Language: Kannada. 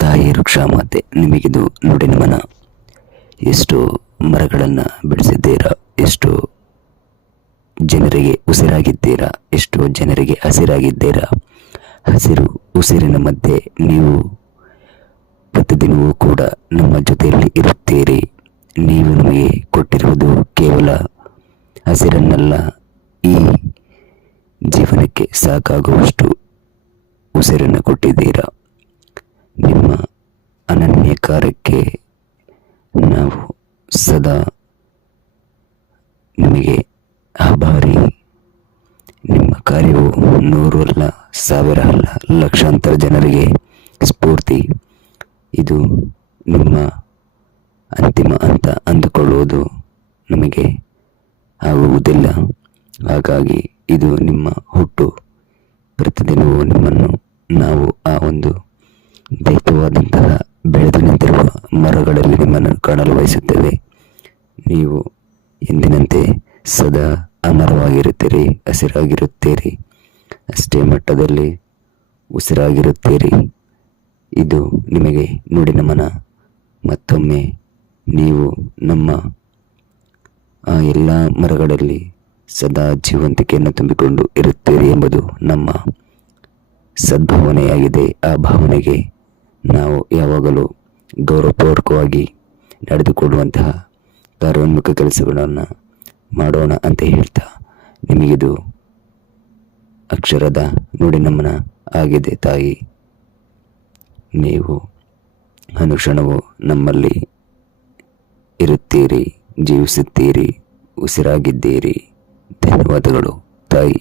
ತಾಯಿ ವೃಕ್ಷ ಮಾತೆ, ನಿಮಗಿದು ನುಡಿ ನಮನ. ಎಷ್ಟು ಮರಗಳನ್ನು ಬೆಳೆಸಿದ್ದೀರಾ, ಎಷ್ಟು ಜನರಿಗೆ ಉಸಿರಾಗಿದ್ದೀರಾ, ಎಷ್ಟು ಜನರಿಗೆ ಹಸಿರಾಗಿದ್ದೀರಾ. ಹಸಿರು ಉಸಿರಿನ ಮಧ್ಯೆ ನೀವು ಪ್ರತಿದಿನವೂ ಕೂಡ ನಮ್ಮ ಜೊತೆಯಲ್ಲಿ ಇರುತ್ತೀರಿ. ನೀವು ನಮಗೆ ಕೊಟ್ಟಿರುವುದು ಕೇವಲ ಹಸಿರನ್ನಲ್ಲ, ಈ ಜೀವನಕ್ಕೆ ಸಾಕಾಗುವಷ್ಟು ಉಸಿರನ್ನು ಕೊಟ್ಟಿದ್ದೀರಾ. ನಿಮ್ಮ ಅನನ್ಯ ಕಾರ್ಯಕ್ಕೆ ನಾವು ಸದಾ ನಿಮಗೆ ಆಭಾರಿ. ನಿಮ್ಮ ಕಾರ್ಯವು 100 ಅಲ್ಲ, 1000 ಅಲ್ಲ, ಲಕ್ಷಾಂತರ ಜನರಿಗೆ ಸ್ಫೂರ್ತಿ. ಇದು ನಿಮ್ಮ ಅಂತಿಮ ಅಂತ ಅಂದುಕೊಳ್ಳುವುದು ನಮಗೆ ಆಗುವುದಿಲ್ಲ. ಹಾಗಾಗಿ ಇದು ನಿಮ್ಮ ಹುಟ್ಟು. ಪ್ರತಿದಿನವೂ ನಿಮ್ಮನ್ನು ನಾವು ಆ ಒಂದು ದೈತ್ಯವಾದಂತಹ ಬೆಳೆದು ನಿಂತಿರುವ ಮರಗಳಲ್ಲಿ ನಿಮ್ಮನ್ನು ಕಾಣಲು ಬಯಸುತ್ತೇವೆ. ನೀವು ಎಂದಿನಂತೆ ಸದಾ ಅಮರವಾಗಿರುತ್ತೀರಿ, ಹಸಿರಾಗಿರುತ್ತೀರಿ, ಅಷ್ಟೇ ಮಟ್ಟದಲ್ಲಿ ಉಸಿರಾಗಿರುತ್ತೀರಿ. ಇದು ನಿಮಗೆ ನುಡಿ ನಮನ. ಮತ್ತೊಮ್ಮೆ ನೀವು ನಮ್ಮ ಆ ಎಲ್ಲ ಮರಗಳಲ್ಲಿ ಸದಾ ಜೀವಂತಿಕೆಯನ್ನು ತುಂಬಿಕೊಂಡು ಇರುತ್ತೀರಿ ಎಂಬುದು ನಮ್ಮ ಸದ್ಭಾವನೆಯಾಗಿದೆ. ಆ ಭಾವನೆಗೆ ನಾವು ಯಾವಾಗಲೂ ಗೌರವಪೂರ್ವಕವಾಗಿ ನಡೆದುಕೊಳ್ಳುವಂತಹ ಕಾರ್ಯೋನ್ಮುಖ ಕೆಲಸಗಳನ್ನು ಮಾಡೋಣ ಅಂತ ಹೇಳ್ತಾ, ನಿಮಗಿದು ಅಕ್ಷರದ ನುಡಿ ನಮನ ಆಗಿದೆ ತಾಯಿ. ನೀವು ಅನುಕ್ಷಣವು ನಮ್ಮಲ್ಲಿ ಇರುತ್ತೀರಿ, ಜೀವಿಸುತ್ತೀರಿ, ಉಸಿರಾಗಿದ್ದೀರಿ. ಧನ್ಯವಾದಗಳು ತಾಯಿ.